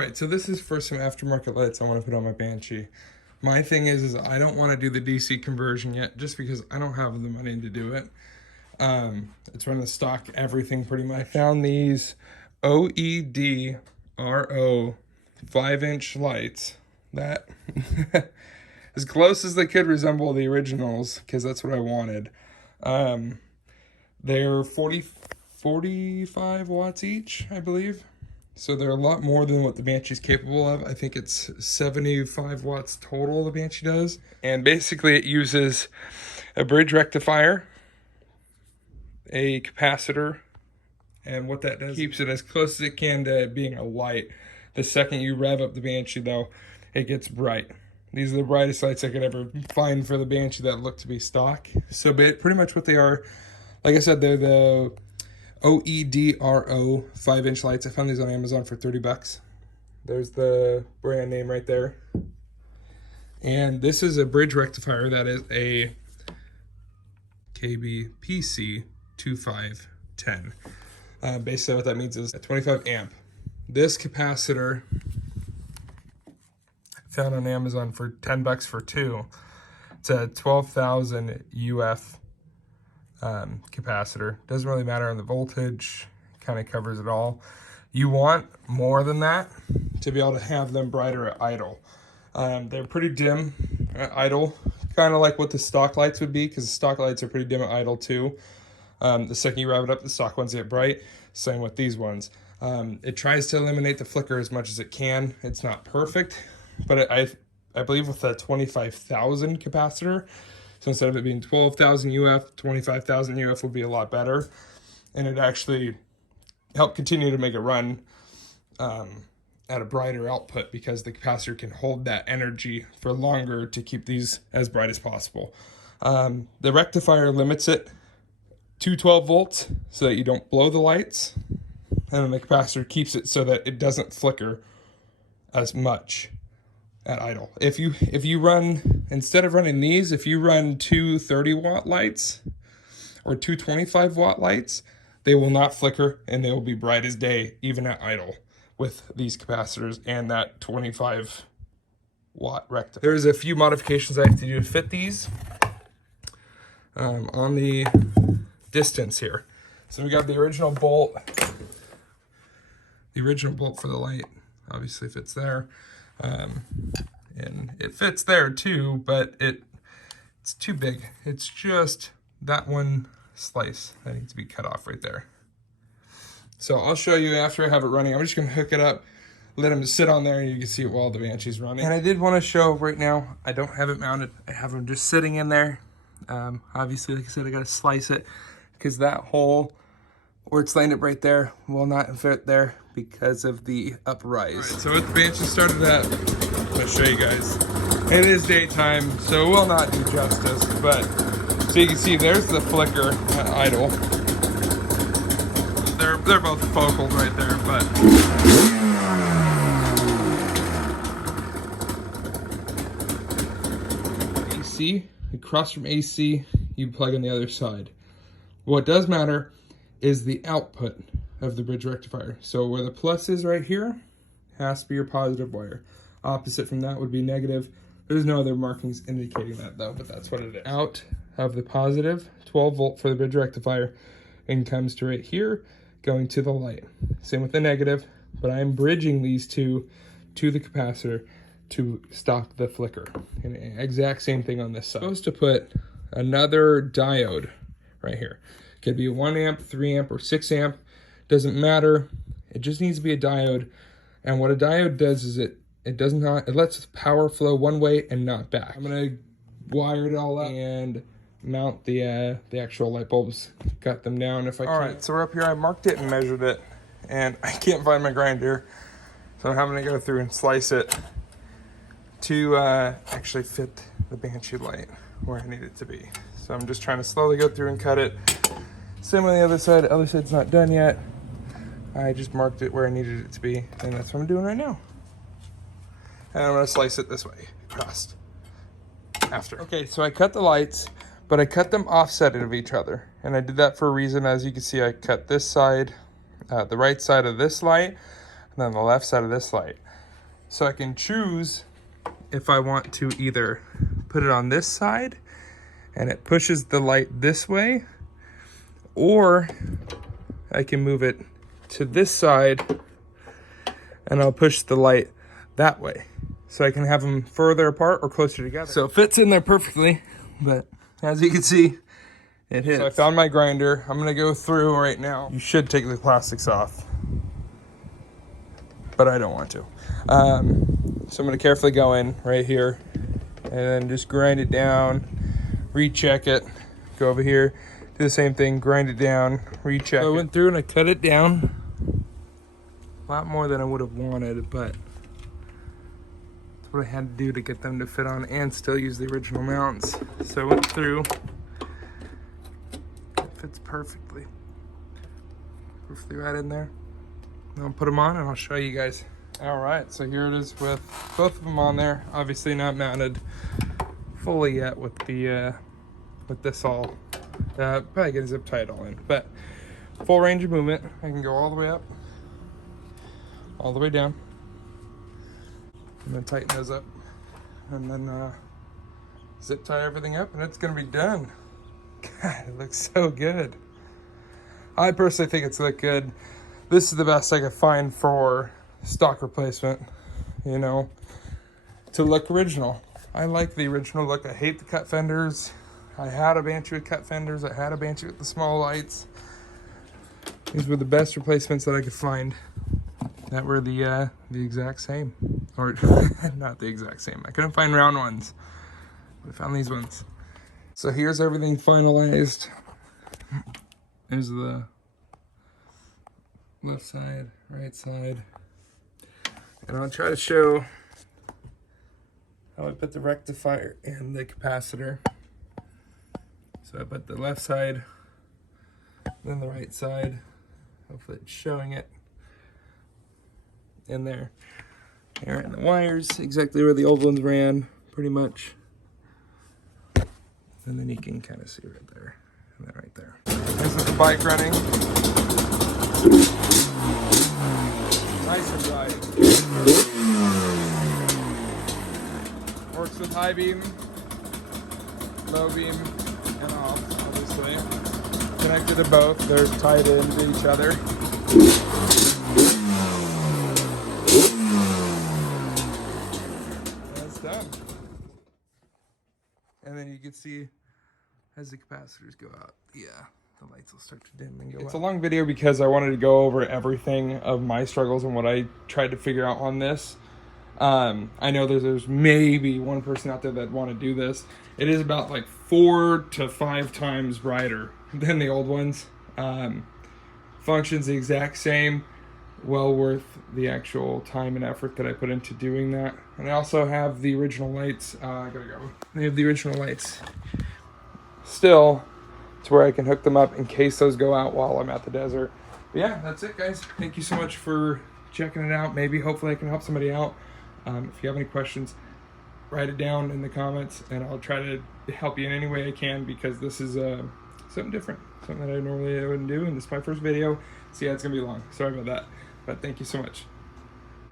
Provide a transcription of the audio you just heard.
right, so this is for some aftermarket lights I want to put on my Banshee. My thing is I don't want to do the DC conversion yet, just because I don't have the money to do it. It's running stock everything pretty much. I found these oEdRo 5-inch lights that as close as they could resemble the originals, because that's what I wanted. They're 45 watts each, I believe. So they're a lot more than what the Banshee's capable of. I think it's 75 watts total the Banshee does. And basically it uses a bridge rectifier, a capacitor, and what that does, keeps it as close as it can to being a light. The second you rev up the Banshee though, it gets bright. These are the brightest lights I could ever find for the Banshee that look to be stock. So pretty much what they are, like I said, they're the oEdRo 5-inch lights. I found these on Amazon for 30 bucks. There's the brand name right there. And this is a bridge rectifier that is a KBPC 2510. Basically what that means is a 25 amp. This capacitor found on Amazon for 10 bucks for two. It's a 12,000 UF capacitor. Doesn't really matter on the voltage, kind of covers it all. You want more than that to be able to have them brighter at idle. They're pretty dim at idle, kind of like what the stock lights would be, because the stock lights are pretty dim at idle too. The second you rev it up, the stock ones get bright. Same with these ones. It tries to eliminate the flicker as much as it can. It's not perfect, but I believe with a 25,000 capacitor, so instead of it being 12,000 UF, 25,000 UF would be a lot better. And it actually helped continue to make it run at a brighter output, because the capacitor can hold that energy for longer to keep these as bright as possible. The rectifier limits it to 12 volts so that you don't blow the lights. And then the capacitor keeps it so that it doesn't flicker as much at idle. If you run, instead of running these, if you run two 30-watt lights or two 25-watt lights, they will not flicker and they will be bright as day even at idle with these capacitors and that 25-watt rectifier. There's a few modifications I have to do to fit these on the distance here. So we got the original bolt. The original bolt for the light obviously fits there. And it fits there too, but it's too big. It's just that one slice that needs to be cut off right there. So I'll show you after I have it running. I'm just gonna hook it up, let them sit on there, and you can see it while the Banshee's running. And I did want to show right now, I don't have it mounted. I have them just sitting in there. Obviously, like I said, I gotta slice it because that hole where it's landed right there will not fit there because of the uprise. All right, so what the Banshee started at, I'll show you guys. It is daytime, so it will not do justice, but so you can see there's the flicker at idle. They're both focal right there, but AC, across from AC, you plug in the other side. What does matter is the output of the bridge rectifier. So where the plus is right here has to be your positive wire. Opposite from that would be negative. There's no other markings indicating that though, but that's what it is. Out of the positive, 12 volt for the bridge rectifier, and comes to right here, going to the light. Same with the negative, but I'm bridging these two to the capacitor to stop the flicker. And exact same thing on this side. I'm supposed to put another diode right here. Could be a 1 amp, 3 amp, or 6 amp. Doesn't matter. It just needs to be a diode. And what a diode does is it lets power flow one way and not back. I'm gonna wire it all up and mount the actual light bulbs. Cut them down if I can. All right, so we're up here. I marked it and measured it, and I can't find my grinder, so I'm having to go through and slice it to actually fit the Banshee light where I need it to be. So I'm just trying to slowly go through and cut it. Same on the other side. The other side's not done yet. I just marked it where I needed it to be, and that's what I'm doing right now. And I'm gonna slice it this way, across, after. Okay, so I cut the lights, but I cut them offset of each other. And I did that for a reason. As you can see, I cut this side, the right side of this light, and and then the left side of this light. So I can choose if I want to either put it on this side and it pushes the light this way, or I can move it to this side and I'll push the light that way. So I can have them further apart or closer together. So it fits in there perfectly, but as you can see, it hits. So I found my grinder. I'm gonna go through right now. You should take the plastics off, but I don't want to. So I'm gonna carefully go in right here and then just grind it down, recheck it, go over here, do the same thing, grind it down, recheck it. I went through and I cut it down. A lot more than I would have wanted, but that's what I had to do to get them to fit on and still use the original mounts. So I went through. It fits perfectly right in there. And I'll put them on and I'll show you guys. All right, so here it is with both of them on there. Obviously not mounted fully yet with the with this all. Probably get a zip tie it all in, but full range of movement. I can go all the way up, all the way down. I'm gonna tighten those up and then zip tie everything up and it's gonna be done. God, it looks so good. I personally think it's looked good. This is the best I could find for stock replacement, you know, to look original. I like the original look. I hate the cut fenders. I had a Banshee with cut fenders. I had a Banshee with the small lights. These were the best replacements that I could find that were the exact same, or not the exact same. I couldn't find round ones, but I found these ones. So here's everything finalized. There's the left side, right side. And I'll try to show how I put the rectifier and the capacitor. So I put the left side, then the right side. Hopefully it's showing it in there. Here are the wires, exactly where the old ones ran, pretty much. And then you can kind of see right there, and then right there. This is the bike running. Nice and bright. Works with high beam, low beam, and off, obviously. Connected to both, they're tied into each other. That's done. And then you can see as the capacitors go out, the lights will start to dim and go out. It's a long video because I wanted to go over everything of my struggles and what I tried to figure out on this. I know there's maybe one person out there that want to do this. It is about like 4 to 5 times brighter than the old ones. Functions the exact same. Well worth the actual time and effort that I put into doing that. And I also have the original lights. I gotta go. I have the original lights still to where I can hook them up in case those go out while I'm at the desert. But yeah, that's it, guys. Thank you so much for checking it out. Maybe, hopefully I can help somebody out. If you have any questions, write it down in the comments and I'll try to help you in any way I can, because this is something different, something that I normally wouldn't do, and this is my first video. So yeah, it's gonna be long. Sorry about that, but thank you so much.